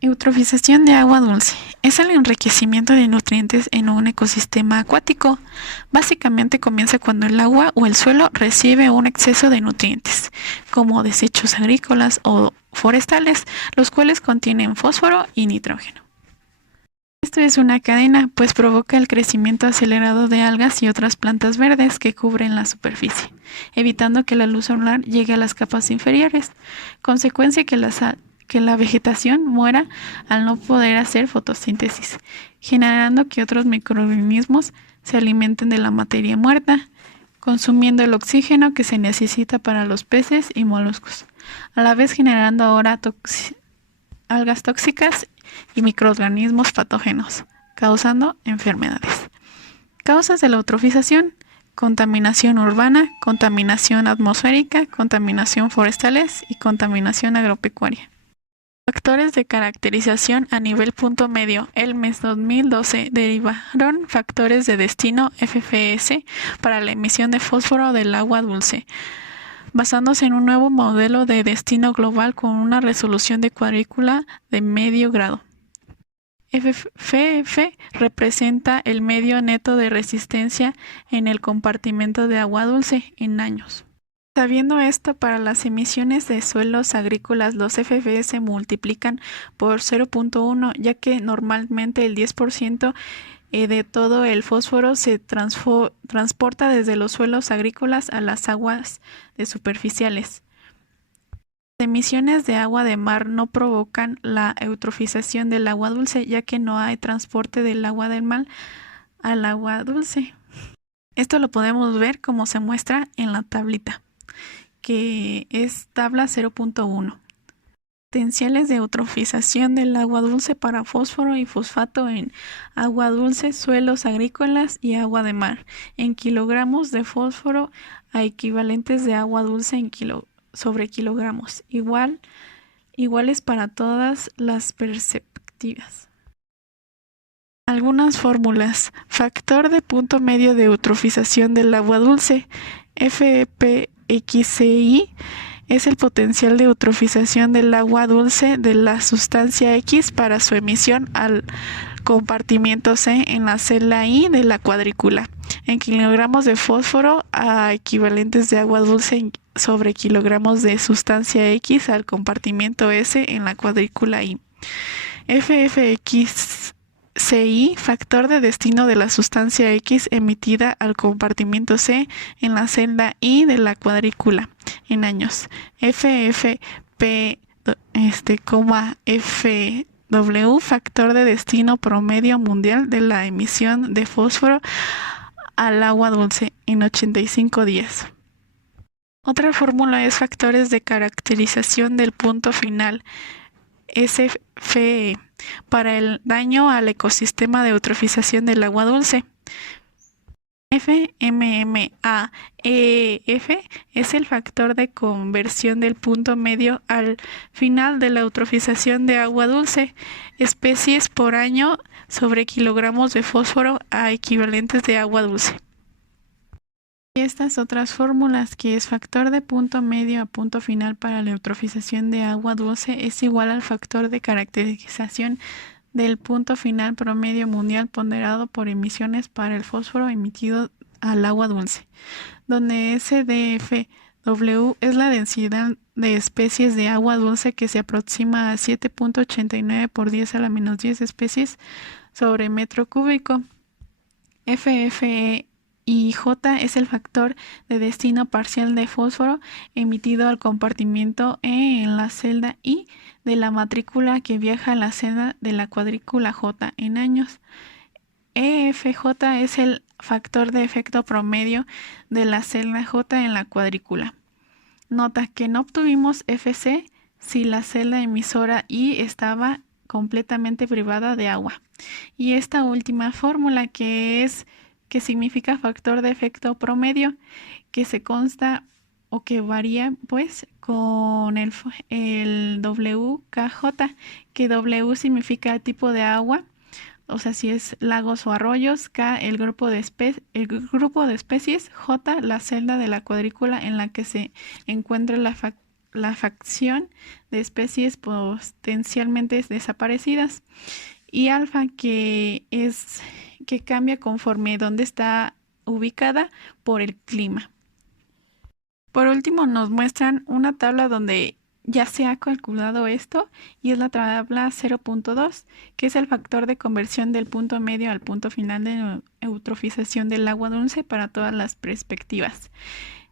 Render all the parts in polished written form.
Eutrofización de agua dulce es el enriquecimiento de nutrientes en un ecosistema acuático. Básicamente comienza cuando el agua o el suelo recibe un exceso de nutrientes, como desechos agrícolas o forestales, los cuales contienen fósforo y nitrógeno. Esto es una cadena, pues provoca el crecimiento acelerado de algas y otras plantas verdes que cubren la superficie, evitando que la luz solar llegue a las capas inferiores, consecuencia que la vegetación muera al no poder hacer fotosíntesis, generando que otros microorganismos se alimenten de la materia muerta, consumiendo el oxígeno que se necesita para los peces y moluscos, a la vez generando ahora algas tóxicas y microorganismos patógenos, causando enfermedades. Causas de la eutrofización: contaminación urbana, contaminación atmosférica, contaminación forestales y contaminación agropecuaria. Factores de caracterización a nivel punto medio. El mes 2012 derivaron factores de destino FFS para la emisión de fósforo del agua dulce, basándose en un nuevo modelo de destino global con una resolución de cuadrícula de medio grado. FF representa el medio neto de resistencia en el compartimento de agua dulce en años. Sabiendo esto, para las emisiones de suelos agrícolas los FF se multiplican por 0.1, ya que normalmente el 10% de todo el fósforo se transporta desde los suelos agrícolas a las aguas superficiales. Las emisiones de agua de mar no provocan la eutrofización del agua dulce, ya que no hay transporte del agua del mar al agua dulce. Esto lo podemos ver como se muestra en la tablita, que es tabla 0.1. Potenciales de eutrofización del agua dulce para fósforo y fosfato en agua dulce, suelos agrícolas y agua de mar, en kilogramos de fósforo a equivalentes de agua dulce en sobre kilogramos, iguales para todas las perspectivas. Algunas fórmulas: factor de punto medio de eutrofización del agua dulce, FPXCI, es el potencial de eutrofización del agua dulce de la sustancia X para su emisión al compartimiento C en la celda I de la cuadrícula, en kilogramos de fósforo a equivalentes de agua dulce sobre kilogramos de sustancia X al compartimiento S en la cuadrícula I. FFXCI, factor de destino de la sustancia X emitida al compartimiento C en la celda I de la cuadrícula, en años. FFP, FW, factor de destino promedio mundial de la emisión de fósforo al agua dulce, en 85 días. Otra fórmula es factores de caracterización del punto final, SFE, para el daño al ecosistema de eutrofización del agua dulce. FMMAEF es el factor de conversión del punto medio al final de la eutrofización de agua dulce, especies por año sobre kilogramos de fósforo a equivalentes de agua dulce. Y estas otras fórmulas, que es factor de punto medio a punto final para la eutrofización de agua dulce, es igual al factor de caracterización del punto final promedio mundial ponderado por emisiones para el fósforo emitido al agua dulce, donde SDFW es la densidad de especies de agua dulce, que se aproxima a 7.89 por 10 a la menos 10 especies sobre metro cúbico. FFE y J es el factor de destino parcial de fósforo emitido al compartimiento E en la celda I de la matrícula que viaja a la celda de la cuadrícula J en años. EFJ es el factor de efecto promedio de la celda J en la cuadrícula. Nota que no obtuvimos FC si la celda emisora I estaba completamente privada de agua. Y esta última fórmula, que significa factor de efecto promedio, que se consta o que varía pues con el WKJ, que W significa tipo de agua, o sea, si es lagos o arroyos; K, el grupo de especies; J, la celda de la cuadrícula en la que se encuentra la la facción de especies potencialmente desaparecidas, y alfa, que cambia conforme donde está ubicada por el clima. Por último, nos muestran una tabla donde ya se ha calculado esto, y es la tabla 0.2, que es el factor de conversión del punto medio al punto final de eutrofización del agua dulce para todas las perspectivas.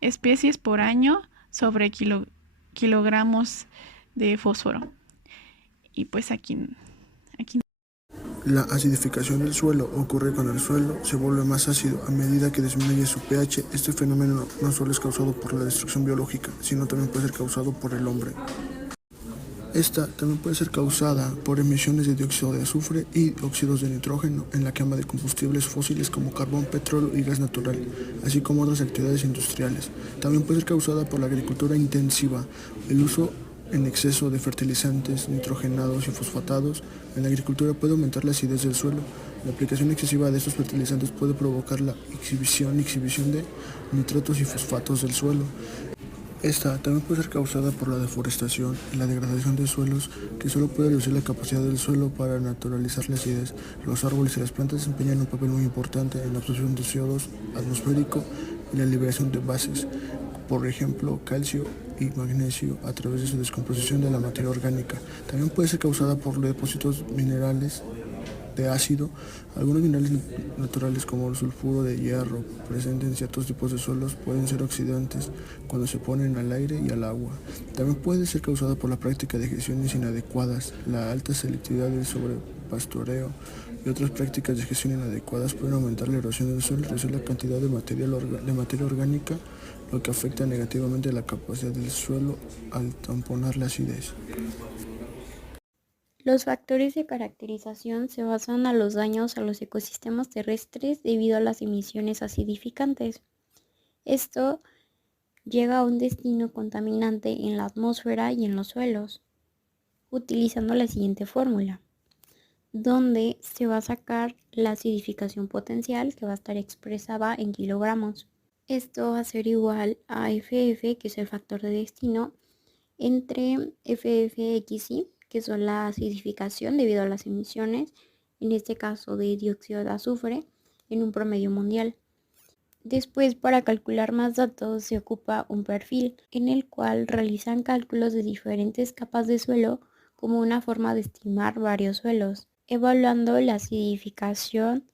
Especies por año sobre kilogramos de fósforo. Y pues aquí. La acidificación del suelo ocurre cuando el suelo se vuelve más ácido a medida que disminuye su pH. Este fenómeno no solo es causado por la destrucción biológica, sino también puede ser causado por el hombre. Esta también puede ser causada por emisiones de dióxido de azufre y óxidos de nitrógeno en la quema de combustibles fósiles como carbón, petróleo y gas natural, así como otras actividades industriales. También puede ser causada por la agricultura intensiva, el uso en exceso de fertilizantes nitrogenados y fosfatados. En la agricultura puede aumentar la acidez del suelo. La aplicación excesiva de estos fertilizantes puede provocar la exhibición de nitratos y fosfatos del suelo. Esta también puede ser causada por la deforestación y la degradación de suelos, que solo puede reducir la capacidad del suelo para naturalizar la acidez. Los árboles y las plantas desempeñan un papel muy importante en la absorción de CO2 atmosférico y la liberación de bases, por ejemplo, calcio y magnesio, a través de su descomposición de la materia orgánica. También puede ser causada por depósitos minerales de ácido. Algunos minerales naturales como el sulfuro de hierro presentes en ciertos tipos de suelos pueden ser oxidantes cuando se ponen al aire y al agua. También puede ser causada por la práctica de gestiones inadecuadas, la alta selectividad del sobrepastoreo y otras prácticas de gestión inadecuadas pueden aumentar la erosión del suelo y reducir la cantidad de materia orgánica, lo que afecta negativamente la capacidad del suelo al tamponar la acidez. Los factores de caracterización se basan a los daños a los ecosistemas terrestres debido a las emisiones acidificantes. Esto llega a un destino contaminante en la atmósfera y en los suelos, utilizando la siguiente fórmula, donde se va a sacar la acidificación potencial, que va a estar expresada en kilogramos. Esto va a ser igual a FF, que es el factor de destino, entre FFXY, que son la acidificación debido a las emisiones, en este caso de dióxido de azufre, en un promedio mundial. Después, para calcular más datos, se ocupa un perfil en el cual realizan cálculos de diferentes capas de suelo como una forma de estimar varios suelos, evaluando la acidificación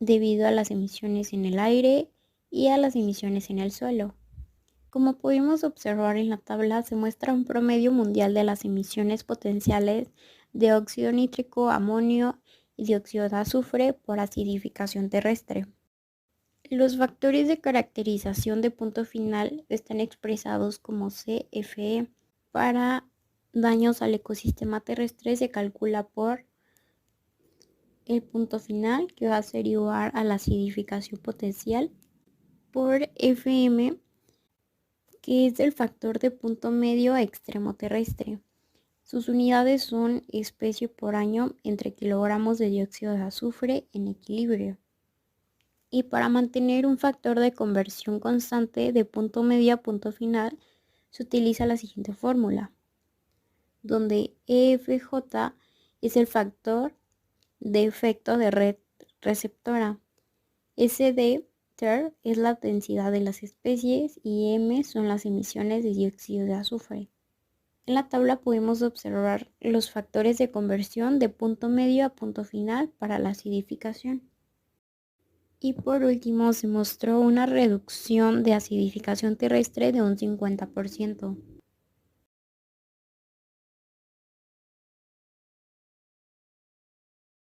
debido a las emisiones en el aire y a las emisiones en el suelo. Como pudimos observar en la tabla, se muestra un promedio mundial de las emisiones potenciales de óxido nítrico, amonio y dióxido de azufre por acidificación terrestre. Los factores de caracterización de punto final están expresados como CFE. Para daños al ecosistema terrestre se calcula por el punto final, que va a ser igual a la acidificación potencial, por FM, que es el factor de punto medio a extremo terrestre. Sus unidades son especie por año entre kilogramos de dióxido de azufre en equilibrio. Y para mantener un factor de conversión constante de punto medio a punto final, se utiliza la siguiente fórmula, donde EFJ es el factor de efecto de red receptora, SD TER es la densidad de las especies y M son las emisiones de dióxido de azufre. En la tabla podemos observar los factores de conversión de punto medio a punto final para la acidificación. Y por último se mostró una reducción de acidificación terrestre de un 50%.